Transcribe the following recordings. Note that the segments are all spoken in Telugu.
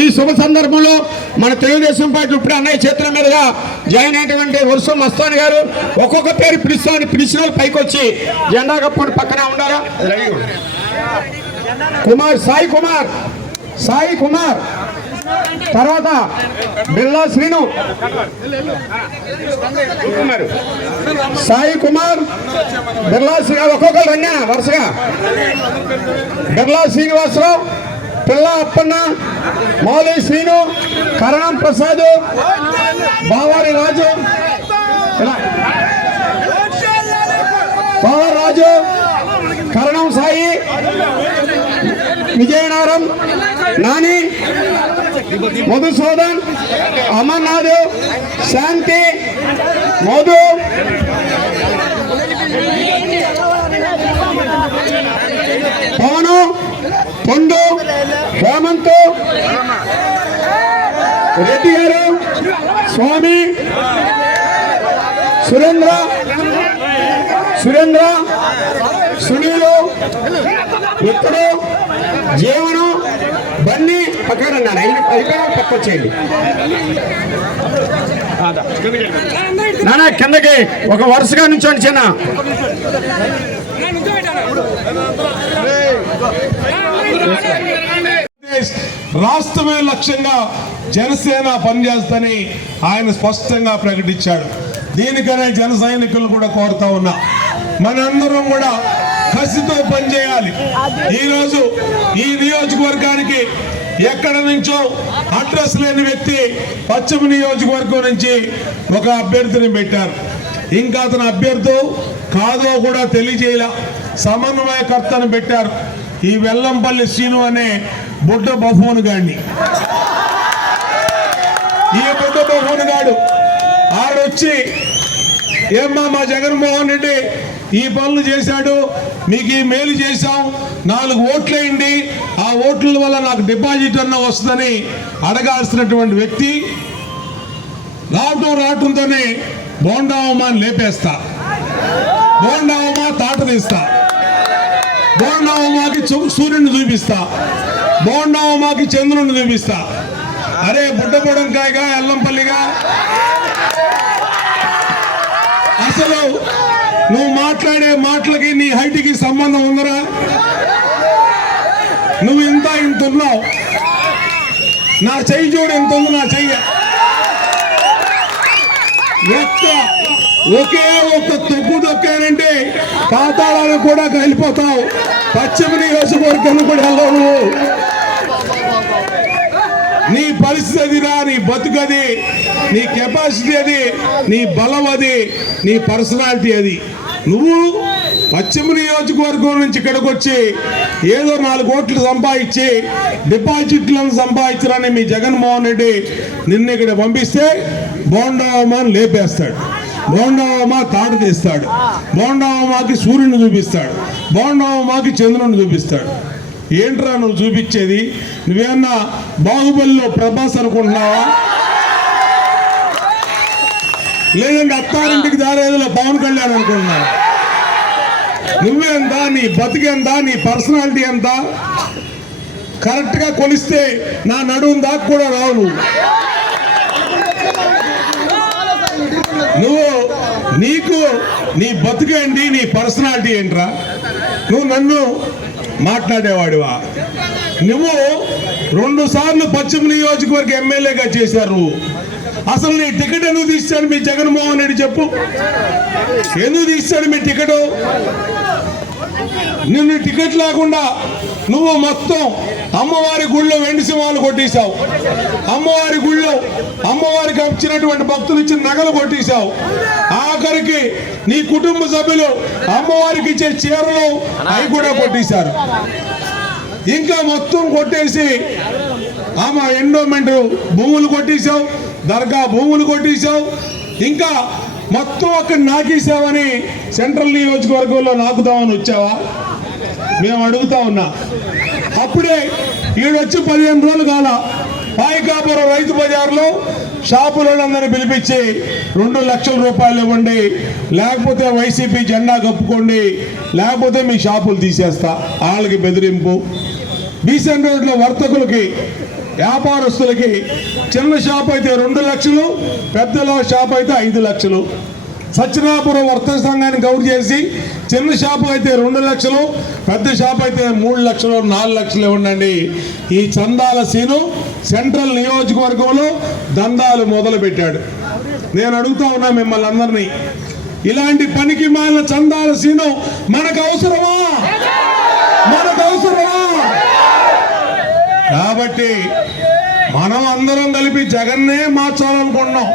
ఈ శుభ సందర్భంలో మన తెలుగుదేశం పార్టీ ఇప్పుడు అన్నయ్య చేతుల మీదుగా జాయిన్ అయినటువంటి వర్షం మస్తాన్ గారు ఒక్కొక్క పేరు పిలిచిన వాళ్ళు పైకి వచ్చి జెండా కప్పుకొని పక్కన ఉండాలా. సాయి కుమార్ తర్వాత బిల్లా శ్రీను, సాయి కుమార్, బిర్లా శ్రీను ఒక్కొక్కరు రంగా వరుసగా. బిర్లా శ్రీనివాసరావు, పిల్ల అప్పన్న, మౌలి శ్రీను, కరణం ప్రసాద్, బావారి రాజు, కరణం సాయి, విజయనగరం నాని, మధుసూదన్, అమర్నాథ్, శాంతి, మధు, పవను, పొండు, హేమంత్, రెడ్డి గారు, స్వామి, సురేంద్ర, సునీలు, ఇప్పుడు జీవనం, బన్నీ పక్కన పక్కొచ్చేయండి నానా, కిందకి ఒక వరుసగా నుంచోండి చిన్న. రాష్ట్రమే లక్ష్యంగా జనసేన పనిచేస్తని ఆయన స్పష్టంగా ప్రకటించాడు. దీనికనే జన సైనికులు కూడా కోరుతా ఉన్నా, మనందరం కూడా కసితో పనిచేయాలి. ఈరోజు ఈ నియోజకవర్గానికి ఎక్కడ నుంచో అడ్రస్ లేని వ్యక్తి పశ్చిమ నియోజకవర్గం నుంచి ఒక అభ్యర్థిని పెట్టారు. ఇంకా అతను అభ్యర్థి కాదో కూడా తెలియజేయాల, సమన్వయకర్తను పెట్టారు. ఈ వెల్లంపల్లి శ్రీను అనే బుడ్డ బఫూన్ గాడిని, ఈ బుడ్డ బఫూన్ గాడు ఆడొచ్చి ఏమ్మా మా జగన్మోహన్ రెడ్డి ఈ పనులు చేశాడు, మీకు ఈ మేలు చేశాం, 4 ఓట్లేయండి, ఆ ఓట్ల వల్ల నాకు డిపాజిట్ అన్న వస్తుందని అడగాల్సినటువంటి వ్యక్తి రావటంతోనే బోండావమాని లేపేస్తా, బోండావమా తాట తీస్తా, బోండావమాకి సూర్యుని చూపిస్తా, బోండావమాకి చంద్రుని చూపిస్తా. అరే బుడ్డపొడంకాయగా ఎల్లంపల్లిగా, అసలు నువ్వు మాట్లాడే మాటలకి నీ హైట్కి సంబంధం ఉందరా? నువ్వు ఇంత ఉన్నావు, నా చెయ్యి చూడు ఎంత ఉంది, నా చెయ్యి ఒకే ఒక్క తొక్కు దొక్కానంటే పాతాళానికి కూడా వెళ్ళిపోతావు, పశ్చిమ నియోజకవర్గానికి కూడా వెళ్ళవు నువ్వు. నీ పరిస్థితి అదిరా, నీ బతుకది, నీ కెపాసిటీ అది, నీ బలం అది, నీ పర్సనాలిటీ అది. నువ్వు పశ్చిమ నియోజకవర్గం నుంచి ఇక్కడికి వచ్చి ఏదో 4 కోట్లు సంపాదించి డిపాజిట్లను సంపాదించరని మీ జగన్మోహన్ రెడ్డి నిన్న ఇక్కడ పంపిస్తే బోండావమాని లేపేస్తాడు, బోండావమా తాట తీస్తాడు, బోండావమాకి సూర్యుని చూపిస్తాడు, బోండావమాకి చంద్రుని చూపిస్తాడు. ఏంట్రా నువ్వు చూపించేది? నువ్వేమన్నా బాహుబలిలో ప్రభాస్ అనుకుంటున్నావా? లేదంటే అత్తారింటికి దారేదిలో పవన్ కళ్యాణ్ అనుకుంటున్నావా? నువ్వెంత, నీ బతికెంత, నీ పర్సనాలిటీ ఎంత? కరెక్ట్గా కొలిస్తే నా నడుము దాకా కూడా రావు. నువ్వు నీకు నీ బతుకేంటి, నీ పర్సనాలిటీ ఏంట్రా? నువ్వు నన్ను మాట్లాడేవాడివా? నువ్వు 2 సార్లు పశ్చిమ నియోజకవర్గ ఎమ్మెల్యేగా చేశారు. అసలు నీ టికెట్ ఎందుకు తీశాడు మీ జగన్మోహన్ రెడ్డి? చెప్పు, ఎందుకు తీశాడు మీ టికెట్? నిన్ను టికెట్ లేకుండా నువ్వు మొత్తం అమ్మవారి గుళ్ళో వెండి సింహాలు కొట్టేశావు, అమ్మవారి గుళ్ళో అమ్మవారికి వచ్చినటువంటి భక్తులు ఇచ్చిన నగలు కొట్టేశావు, ఆఖరికి నీ కుటుంబ సభ్యులు అమ్మవారికి ఇచ్చే చీరలు అవి కూడా కొట్టేశారు. ఇంకా మొత్తం కొట్టేసి ఆమె ఎండోమెంట్ భూములు కొట్టేశావు, దర్గా భూములు కొట్టేశావు, ఇంకా మొత్తం అక్కడ నాకేసావని సెంట్రల్ నియోజకవర్గంలో నాకుదామని వచ్చావా? మేము అడుగుతా ఉన్నా. అప్పుడే ఈడొచ్చి 15 రోజులు కాల పాయికాపురం రైతు బజార్లో షాపులందరినీ పిలిపించి 2 లక్షల రూపాయలు ఇవ్వండి, లేకపోతే వైసీపీ జెండా కప్పుకోండి, లేకపోతే మీ షాపులు తీసేస్తా, వాళ్ళకి బెదిరింపు. బీసెంట్ రోడ్లో వర్తకులకి, వ్యాపారస్తులకి చిన్న షాప్ అయితే 2 లక్షలు, పెద్దల షాప్ అయితే 5 లక్షలు. సత్యనాపురం వర్తక సంఘాన్ని కవర్ చేసి చిన్న షాపు అయితే 2 లక్షలు, పెద్ద షాప్ అయితే 3 లక్షలు, 4 లక్షలు ఇవ్వండి. ఈ చందాల సీను సెంట్రల్ నియోజకవర్గంలో దందాలు మొదలు పెట్టాడు. నేను అడుగుతా ఉన్నా మిమ్మల్ని అందరినీ, ఇలాంటి పనికి మాలిన చందాల సీను మనకు అవసరమా? మనకు అవసరమా? కాబట్టి మనం అందరం కలిపి జగన్నే మార్చాలనుకుంటున్నాం.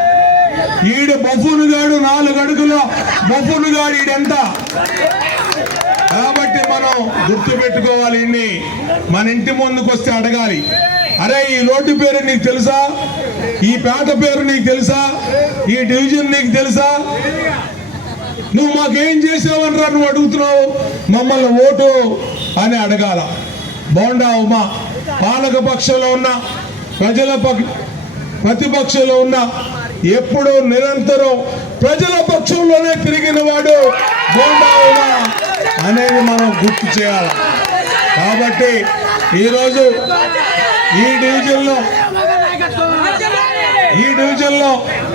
ఈడు బఫూనుగాడు, 4 అడుగుల బఫూనుగాడు ఈడెంత. కాబట్టి మనం గుర్తు పెట్టుకోవాలి. ఇన్ని మన ఇంటి ముందుకు వస్తే అడగాలి, అరే ఈ రోడ్డు పేరు నీకు తెలుసా? ఈ పేట పేరు నీకు తెలుసా? ఈ డివిజన్ నీకు తెలుసా? నువ్వు మాకేం చేసావనరా నువ్వు అడుగుతున్నావు, మమ్మల్ని ఓటు అని అడగాల. బోండా ఉమా పాలక పక్షంలో ఉన్న, ప్రజల ప్రతిపక్షంలో ఉన్న, ఎప్పుడూ నిరంతరం ప్రజల పక్షంలోనే తిరిగిన వాడు బోండా ఉమా అనేది మనం గుర్తు చేయాలి. కాబట్టి ఈరోజు ఈ డివిజన్లో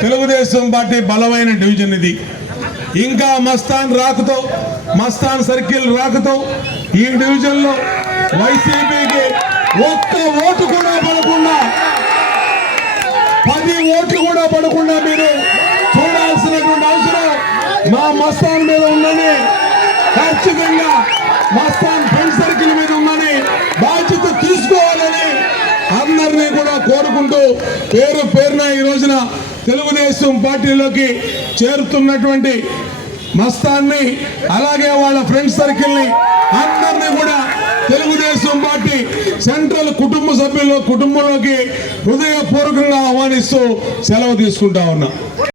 తెలుగుదేశం పార్టీ బలమైన డివిజన్ ఇది. ఇంకా మస్తాన్ సర్కిల్ రాకతో ఈ డివిజన్లో వైసీపీకి ఒక్క ఓటు కూడా పడకుండా, 10 ఓట్లు కూడా పడకుండా మీరు చూడాల్సినటువంటి అవసరం మా మస్తాన్ మీద ఉందని, ఖచ్చితంగా మస్తాన్ ఫ్రెండ్ సర్కిల్ మీద ఉందని బాధ్యత తీసుకోవాలని అందరినీ కూడా కోరుకుంటూ, పేరు పేరున ఈ రోజున తెలుగుదేశం పార్టీలోకి చేరుతున్నటువంటి మస్తాన్ని, అలాగే వాళ్ళ ఫ్రెండ్ సర్కిల్ని అందరినీ కూడా తెలుగుదేశం పార్టీ సెంట్రల్ కుటుంబంలోకి హృదయపూర్వకంగా ఆహ్వానిస్తూ సెలవు తీసుకుంటా ఉన్నా.